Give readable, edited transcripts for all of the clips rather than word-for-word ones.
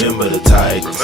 Remember the Titans.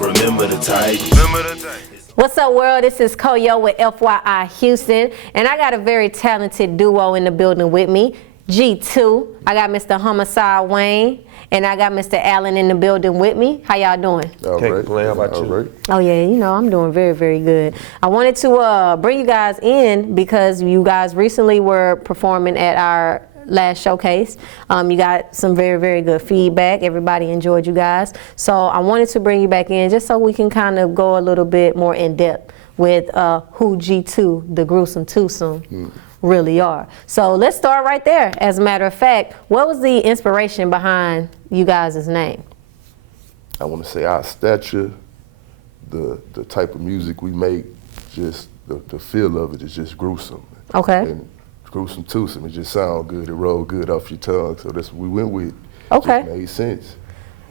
Remember the Titans. What's up, world? This is Coyo with FYI Houston, and I got a very talented duo in the building with me, G2. I got Mr. Homicyde Wayne, and I got Mr. Allyn in the building with me. How y'all doing? All right. How about you? Right. Oh yeah, you know I'm doing very, very good. I wanted to bring you guys in because you guys recently were performing at our last showcase. You got some very, very good feedback. Everybody enjoyed you guys. So I wanted to bring you back in just so we can kind of go a little bit more in depth with who G2, the Gruesome 2some, really are. So let's start right there. As a matter of fact, what was the inspiration behind you guys' name? I want to say our stature, the type of music we make, just the feel of it is just gruesome. Okay. And Gruesome 2some, it just sounds good, it rolled good off your tongue, so that's what we went with. Okay. It made sense.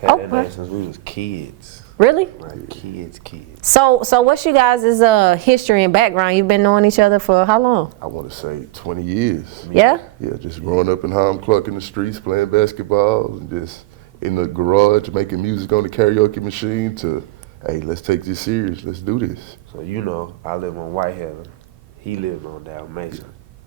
Had that name since we was kids. Really? Like kids. So what's you guys' history and background? You've been knowing each other for how long? I want to say 20 years. Yeah? Yeah, just growing up in Hiram Clarke in the streets, playing basketball, and just in the garage making music on the karaoke machine to, hey, let's take this serious, let's do this. So you know, I live on Whitehaven. He lived on Dalmatian.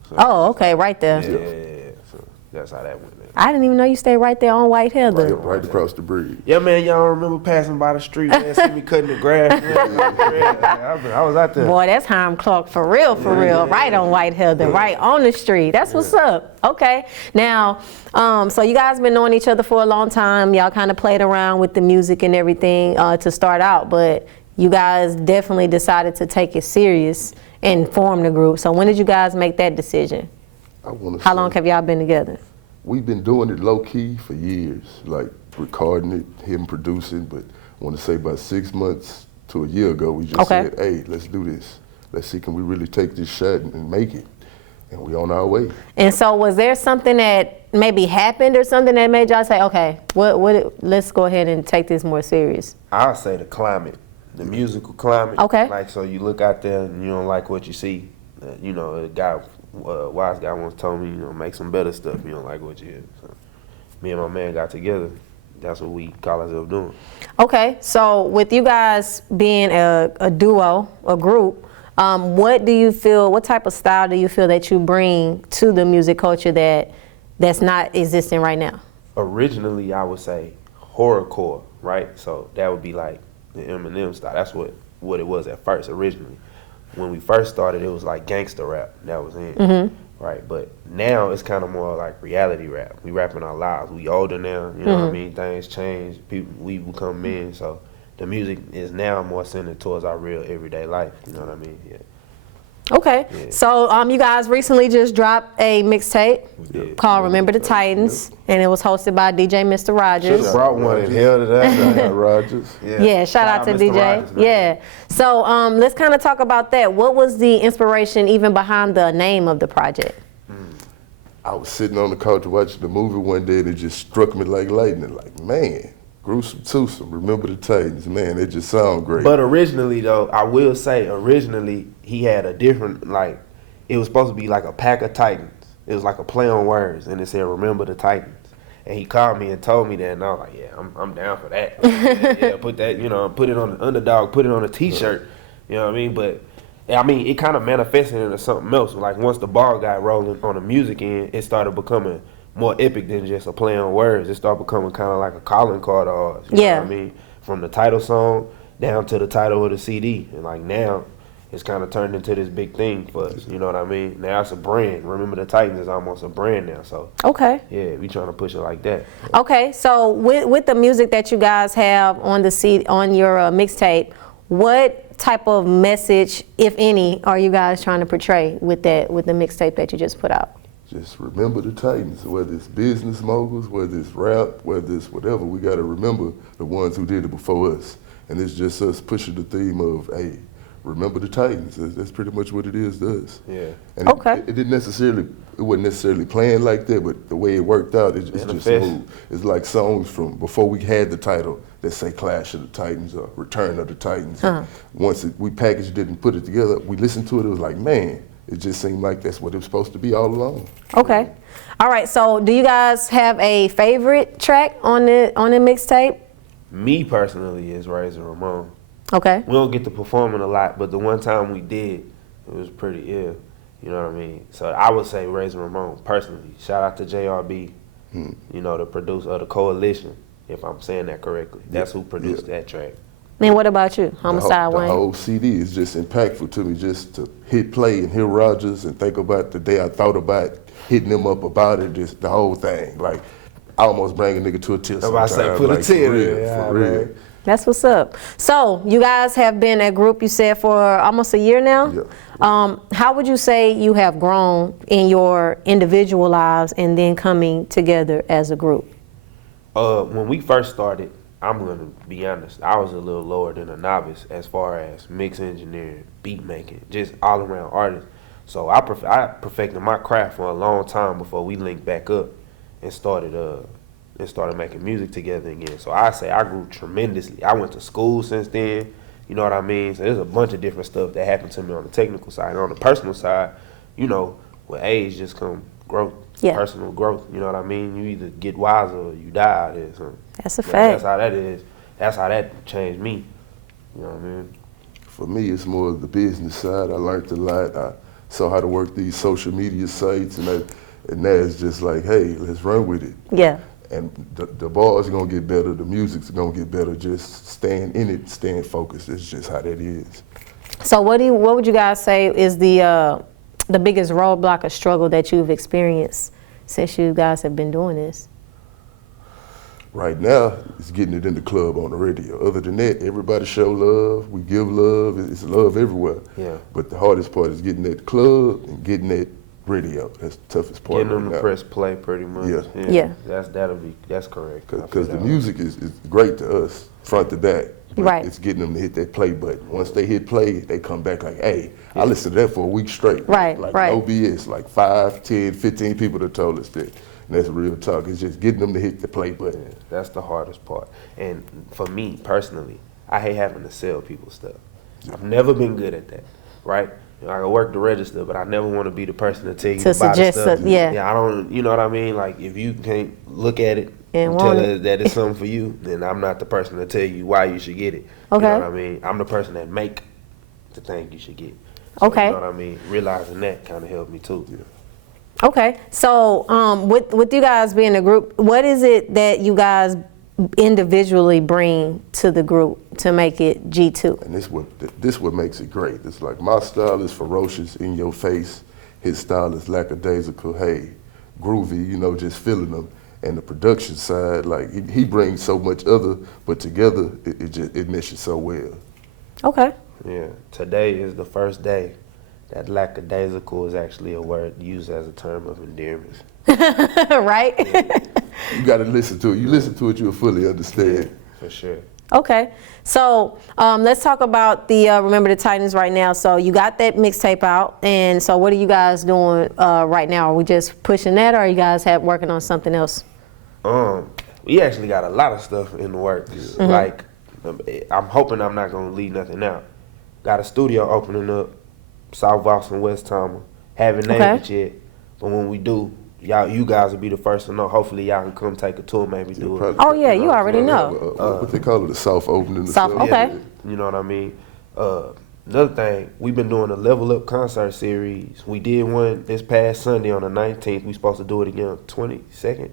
So, Oh, okay, right there. yeah. So that's how that went. I didn't even know you stayed right there on White Heather. Right across the bridge. Yeah, man, y'all remember passing by the street, man, see me cutting the grass. I was out there. Boy, that's Hiram Clarke for real, right on White Heather, right on the street. That's what's up. Okay. Now, so you guys been knowing each other for a long time. Y'all kind of played around with the music and everything to start out, but you guys definitely decided to take it serious and form the group. So when did you guys make that decision? How long have y'all been together? We've been doing it low key for years, like recording it, him producing, but I want to say about 6 months to a year ago, we just said, hey, let's do this. Let's see, can we really take this shot and make it? And we on our way. And so was there something that maybe happened or something that made y'all say, okay, let's go ahead and take this more serious? I'll say the climate. The musical climate. Okay. Like, so you look out there and you don't like what you see. You know, a wise guy once told me, you know, make some better stuff. You don't like what you hear. So me and my man got together. That's what we call ourselves doing. Okay. So with you guys being a duo, a group, what type of style do you feel that you bring to the music culture that's not existing right now? Originally, I would say horrorcore, right? So that would be like the Eminem style. That's what it was at first, originally. When we first started, it was like gangster rap. That was it, right? But now it's kind of more like reality rap. We rapping our lives. We older now, you know what I mean? Things change. We become men, so the music is now more centered towards our real everyday life. You know what I mean? Yeah. Okay. Yeah. So you guys recently just dropped a mixtape called Remember the Titans, and it was hosted by DJ Mr. Rogers. Should've brought one and held it up. Rogers. Yeah, shout out to Mr. DJ. Rogers, yeah. So let's kind of talk about that. What was the inspiration even behind the name of the project? I was sitting on the couch watching the movie one day and it just struck me like lightning. Like, man, Gruesome 2some, Remember the Titans, man, it just sound great. But originally, though, I will say, he had a different, like, it was supposed to be like a pack of Titans. It was like a play on words, and it said, Remember the Titans. And he called me and told me that, and I was like, yeah, I'm down for that. Yeah, put that, you know, put it on the underdog, put it on a T-shirt, you know what I mean? But, I mean, it kind of manifested into something else. Like, once the ball got rolling on the music end, it started becoming more epic than just a play on words. It started becoming kind of like a calling card of ours. You know what I mean? From the title song down to the title of the CD. And like now, it's kind of turned into this big thing for us. You know what I mean? Now it's a brand. Remember the Titans is almost a brand now. So yeah, we trying to push it like that. Okay, so with the music that you guys have on the your mixtape, what type of message, if any, are you guys trying to portray with the mixtape that you just put out? Just remember the Titans, whether it's business moguls, whether it's rap, whether it's whatever, we got to remember the ones who did it before us. And it's just us pushing the theme of, hey, remember the Titans. That's pretty much what it is to us. Yeah. And it wasn't necessarily planned like that, but the way it worked out, it's just smooth. It's like songs from before we had the title that say Clash of the Titans or Return of the Titans. Once we packaged it and put it together, we listened to it, it was like, man, it just seemed like that's what it was supposed to be all along. Okay. All right, so do you guys have a favorite track on the mixtape? Me personally is Razor Ramon. Okay. We don't get to performing a lot, but the one time we did, it was pretty ill. You know what I mean? So I would say Razor Ramon personally. Shout out to JRB, you know, the producer of the Coalition, if I'm saying that correctly. That's who produced that track. And what about you, Homicyde The Wayne? whole CD is just impactful to me, just to hit play and hear Rogers and think about the day I thought about hitting him up about it, just the whole thing. Like, I almost bring a nigga to a tear sometimes. I say, put a tear for real, in, for real. That's what's up. So you guys have been a group, you said, for almost a year now. Yeah. How would you say you have grown in your individual lives and then coming together as a group? When we first started, I'm gonna be honest, I was a little lower than a novice as far as mix engineering, beat making, just all around artist. So I perfected my craft for a long time before we linked back up and started making music together again. So I say I grew tremendously. I went to school since then, you know what I mean? So there's a bunch of different stuff that happened to me on the technical side. And on the personal side, you know, with age just come growth, personal growth, you know what I mean? You either get wiser or you die out there. So that's a fact. That's how that is. That's how that changed me, you know what I mean? For me, it's more of the business side. I learned a lot. I saw how to work these social media sites, and now it's just like, hey, let's run with it. Yeah. And the bars are gonna get better, the music's gonna get better. Just staying in it, staying focused. It's just how that is. So what would you guys say is the biggest roadblock or struggle that you've experienced since you guys have been doing this? Right now, it's getting it in the club on the radio. Other than that, everybody show love. We give love. It's love everywhere. Yeah. But the hardest part is getting that club and getting that radio. That's the toughest part. Getting them to press play, pretty much. Yeah. That's correct. Because the music is great to us, front to back. But Right. it's getting them to hit that play button. Once they hit play, they come back like, hey, I listened to that for a week straight. Right, Like right. no BS, like 5, 10, 15 people that told us that. And that's real talk. It's just getting them to hit the play button. Yeah, that's the hardest part. And for me personally, I hate having to sell people stuff. I've never been good at that, right? You know, I can work the register, but I never want to be the person to tell you to buy the suggest stuff. yeah. I don't, you know what I mean? Like, if you can't look at it And tell want her that it's something for you, then I'm not the person to tell you why you should get it. Okay. You know what I mean? I'm the person that make the thing you should get. So, Okay. You know what I mean? Realizing that kind of helped me too. Yeah. Okay, so with you guys being a group, what is it that you guys individually bring to the group to make it G2? And this what makes it great. It's like my style is ferocious, in your face. His style is lackadaisical, hey, groovy, you know, just feeling them. And the production side, like he brings so much other, but together it meshes so well. Okay. Yeah. Today is the first day that lackadaisical is actually a word used as a term of endearment. Right? You got to listen to it. You listen to it, you'll fully understand. For sure. Okay, so let's talk about the Remember the Titans right now. So you got that mixtape out, and so what are you guys doing right now? Are we just pushing that, or are you guys working on something else? We actually got a lot of stuff in the works. Mm-hmm. Like, I'm hoping I'm not gonna leave nothing out. Got a studio opening up, South Boston, West Tama. Haven't named it yet, but when we do, you guys will be the first to know. Hopefully, y'all can come take a tour, maybe do it. Oh yeah, you already know. What they call it, a soft opening. Okay. You know what I mean? Another thing, we've been doing a Level Up concert series. We did one this past Sunday on the 19th. We supposed to do it again on 22nd.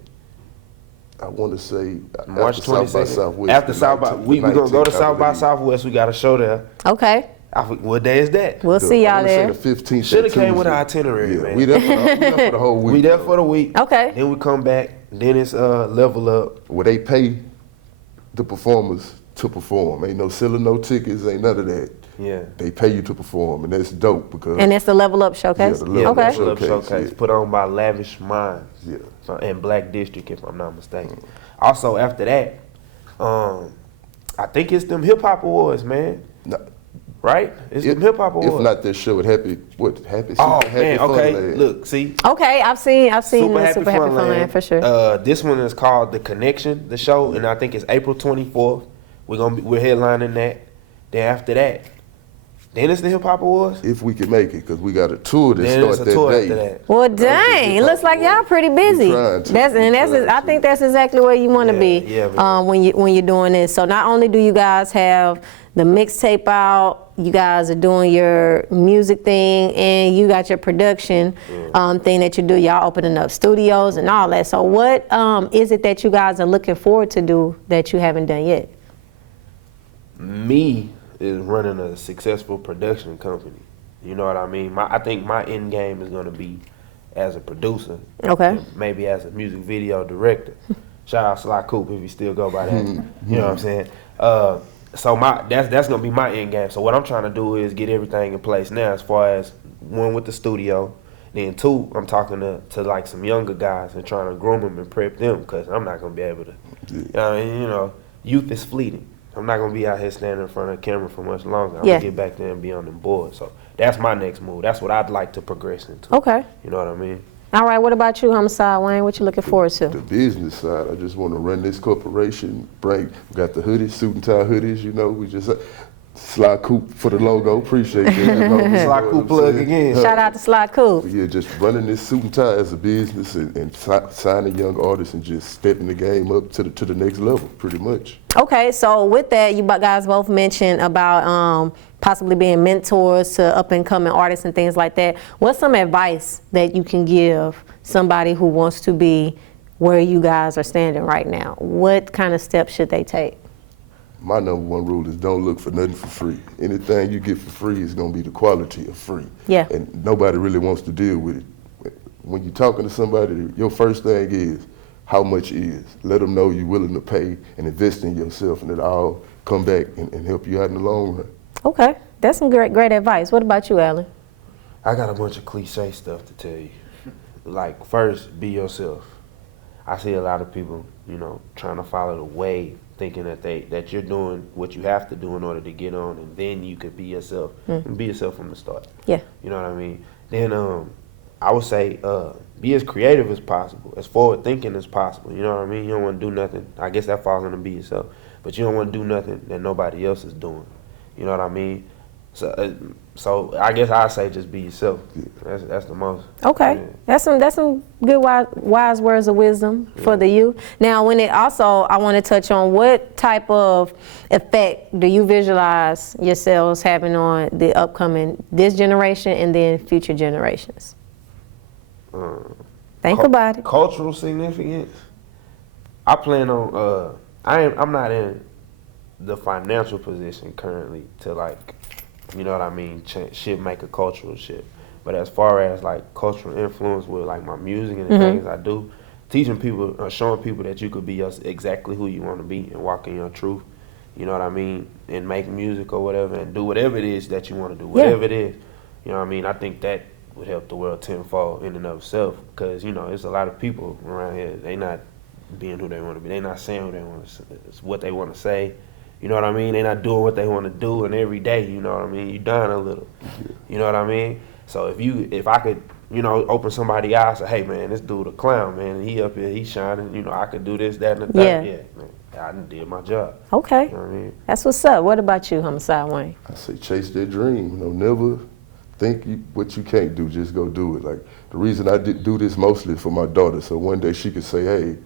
I want to say March 22nd. After South by, we gonna go to South by Southwest. We got a show there. Okay. What day is that? We'll see y'all there. The 15th. Should have came with an itinerary, man. We there for the whole week. We there for the week. Okay. Then we come back. Then it's Level Up. Where they pay the performers to perform. Ain't no selling no tickets. Ain't none of that. Yeah. They pay you to perform, and that's dope because. And it's the Level Up Showcase. Yeah, the Level Up Level Up Showcase. Yeah. Put on by Lavish Minds. Yeah. And Black District, if I'm not mistaken. Also, after that, I think it's them Hip Hop Awards, man. No. Right? It's them Hip Hop Awards. If not that show, Happy. Oh Happy man, okay. Funland. Look, see. Okay, I've seen the Super Happy Funland for sure. This one is called The Connection, the show, and I think it's April 24th. We're headlining that. Then after that, Then it's the Hip Hop Awards? If we can make it, because we got a tour that Then it's starts a tour that after day. that. Well, dang, it looks like y'all pretty busy. We're trying to. I think that's exactly where you want to be Yeah, when you're doing this. So not only do you guys have the mixtape out, you guys are doing your music thing, and you got your production thing that you do. Y'all opening up studios and all that. So what is it that you guys are looking forward to do that you haven't done yet? Me is running a successful production company. You know what I mean? I think my end game is going to be as a producer. Okay. Maybe as a music video director. Shout out Sly Coop if you still go by that. You know what I'm saying? So that's gonna be my end game. So what I'm trying to do is get everything in place now, as far as one with the studio, then two, I'm talking to like some younger guys and trying to groom them and prep them, because I'm not gonna be able to. You know, youth is fleeting. I'm not gonna be out here standing in front of the camera for much longer. I'm gonna get back there and be on them boards. So that's my next move. That's what I'd like to progress into. Okay. You know what I mean? All right. What about you, Homicyde, Wayne? What you looking forward to? The business side, I just want to run this corporation. We got the hoodies, suit and tie hoodies. You know, we just Sly Coop for the logo. Appreciate that. Sly Coop plug again. Shout out to Sly Coop. Yeah, just running this suit and tie as a business and signing young artists and just stepping the game up to the next level, pretty much. Okay, so with that, you guys both mentioned about possibly being mentors to up-and-coming artists and things like that. What's some advice that you can give somebody who wants to be where you guys are standing right now? What kind of steps should they take? My number one rule is don't look for nothing for free. Anything you get for free is going to be the quality of free. Yeah. And nobody really wants to deal with it. When you're talking to somebody, your first thing is, how much is? Let them know you're willing to pay and invest in yourself, and it'll all come back and help you out in the long run. Okay, that's some great advice. What about you, Allyn? I got a bunch of cliche stuff to tell you. Like, first, be yourself. I see a lot of people, you know, trying to follow the wave, thinking that you're doing what you have to do in order to get on, and then you could be yourself. And be yourself from the start. Yeah. You know what I mean? Then I would say be as creative as possible, as forward thinking as possible. You know what I mean? You don't want to do nothing. I guess that falls under be yourself. But you don't want to do nothing that nobody else is doing. You know what I mean? So I guess I'd say just be yourself. That's the most. Okay, yeah. that's some good wise words of wisdom for the youth. Now, I want to touch on what type of effect do you visualize yourselves having on the upcoming this generation and then future generations? Think about it. Cultural significance. I plan on. I'm not in the financial position currently to, like, you know what I mean, make a cultural shift. But as far as like cultural influence with like my music and the things I do, teaching people, showing people that you could be exactly who you want to be and walk in your truth. You know what I mean, and make music or whatever, and do whatever it is that you want to do, whatever it is. You know what I mean. I think that would help the world tenfold in and of itself, because you know there's a lot of people around here. They not being who they want to be. They not saying who they want to. It's what they want to say. You know what I mean? They not doing what they want to do, and every day, you know what I mean, you dying a little. You know what I mean? So if I could, you know, open somebody's eyes, say, hey man, this dude a clown, man, he up here, he shining, you know, I could do this, that, and the third. Yeah, man, I done did my job. Okay. You know what I mean? That's what's up. What about you, Homicyde, Wayne? I say chase that dream. You know, never think what you can't do, just go do it. Like, the reason I do this mostly for my daughter, so one day she could say, hey,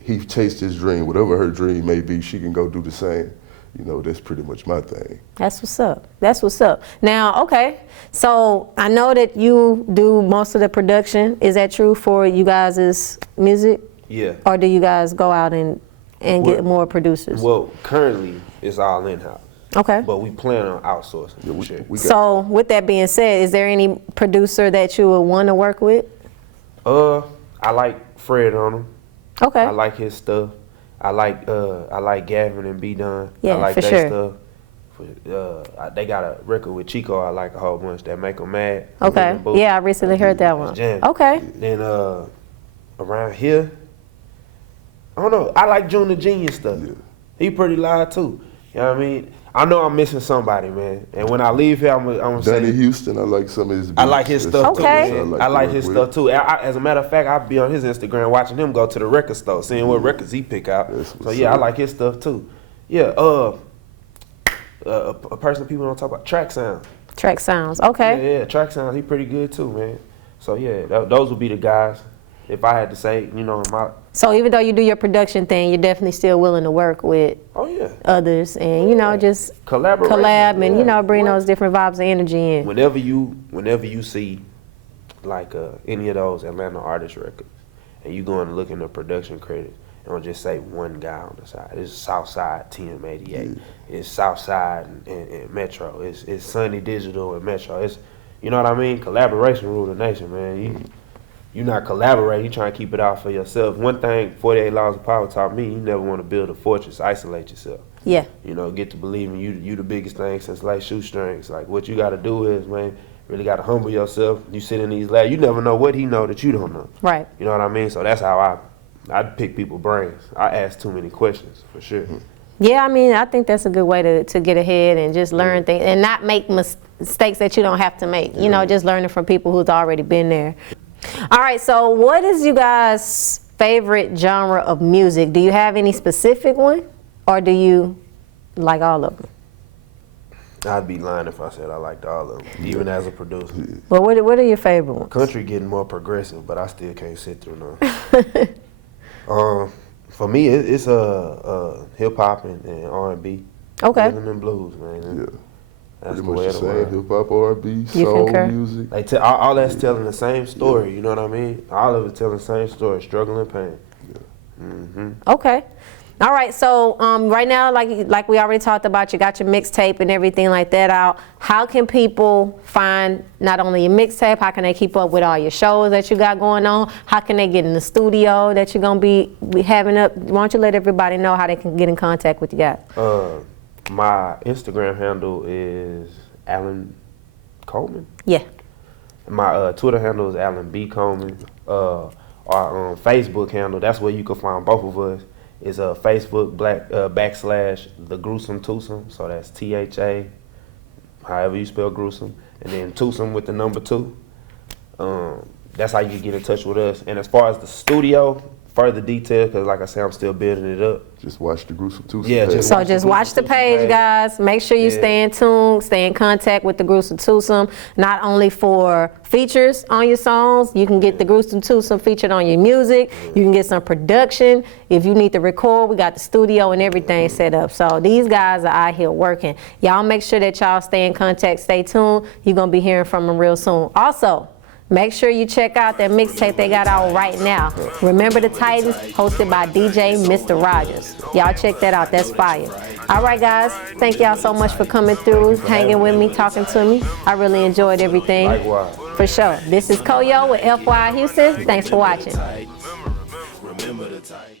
he chased his dream, whatever her dream may be, she can go do the same. You know, that's pretty much my thing. That's what's up. That's what's up. Now, okay, so I know that you do most of the production. Is that true for you guys' music? Yeah. Or do you guys go out and get more producers? Well, currently it's all in-house. Okay. But we plan on outsourcing. Yeah, so with that being said, is there any producer that you would want to work with? I like Fred on him. Okay. I like his stuff. I like Gavin and B Done. Yeah, I like for their sure. stuff. They got a record with Chico I like a whole bunch that make them mad. Okay. Yeah, I recently heard that one. Okay. Then around here, I don't know. I like June the Genius stuff. Yeah. He pretty live too. You know what I mean? I know I'm missing somebody, man. And when I leave here, I'm gonna say Danny Houston. I like some of his beats. I like his stuff too. Okay. I like his stuff too. As a matter of fact, I'll be on his Instagram watching him go to the record store, seeing what records he pick out. So yeah, I like his stuff too. Yeah. A person people don't talk about, Track Sound. Track Sounds. Okay. Yeah, Track Sounds. He pretty good too, man. So yeah, those would be the guys. If I had to say, you know, So even though you do your production thing, you're definitely still willing to work with others and, you know, just collab and, you know, bring those different vibes and energy in. Whenever you see like any of those Atlanta artist records and you go and look in the production credits, it don't just say one guy on the side. It's Southside TM88. It's Southside and Metro. It's Sunny Digital and Metro. It's, you know what I mean? Collaboration rule the nation, man. You're not collaborating, you trying to keep it out for yourself. One thing 48 Laws of Power taught me, you never want to build a fortress, isolate yourself. Yeah. You know, get to believe in you the biggest thing since like shoestrings. Like what you got to do is, man, really got to humble yourself. You sit in these labs, you never know what he know that you don't know. Right. You know what I mean? So that's how I pick people's brains. I ask too many questions, for sure. Yeah, I mean, I think that's a good way to get ahead and just learn things and not make mistakes that you don't have to make. You know, just learning from people who's already been there. All right, so what is you guys' favorite genre of music? Do you have any specific one, or do you like all of them? I'd be lying if I said I liked all of them, even as a producer. Well, what are your favorite ones? Country getting more progressive, but I still can't sit through none. For me, it's hip hop and R&B. Okay. Rhythm and blues, man. Yeah. That's Pretty the much way the of the same, world. hip hop, R&B, You soul concur? music. Like all that's telling the same story. You know what I mean? All of it telling the same story: struggle and pain. Okay. All right, so right now, like we already talked about, you got your mixtape and everything like that out. How can people find not only your mixtape, how can they keep up with all your shows that you got going on? How can they get in the studio that you're going to be having up? Why don't you let everybody know how they can get in contact with you guys? My Instagram handle is Allyn Coleman. Yeah. My Twitter handle is Allyn B. Coleman. Our Facebook handle, that's where you can find both of us, is Facebook / the Gruesome 2some. So that's THA, however you spell gruesome, and then 2some with the number 2. That's how you can get in touch with us. And as far as the studio, further detail, because like I said, I'm still building it up. Just watch the Gruesome 2some. Yeah, just watch the page, guys. Make sure you stay in tune, stay in contact with the Gruesome 2some, not only for features on your songs. You can get the Gruesome 2some featured on your music. You can get some production. If you need to record, we got the studio and everything set up. So these guys are out here working. Y'all make sure that y'all stay in contact, stay tuned. You're going to be hearing from them real soon. Also, make sure you check out that mixtape they got out right now. Remember the Titans, hosted by DJ Mr. Rogers. Y'all check that out. That's fire. All right, guys. Thank y'all so much for coming through, hanging with me, talking to me. I really enjoyed everything. Likewise. For sure. This is Coyo with FYI Houston. Thanks for watching. Remember the tight.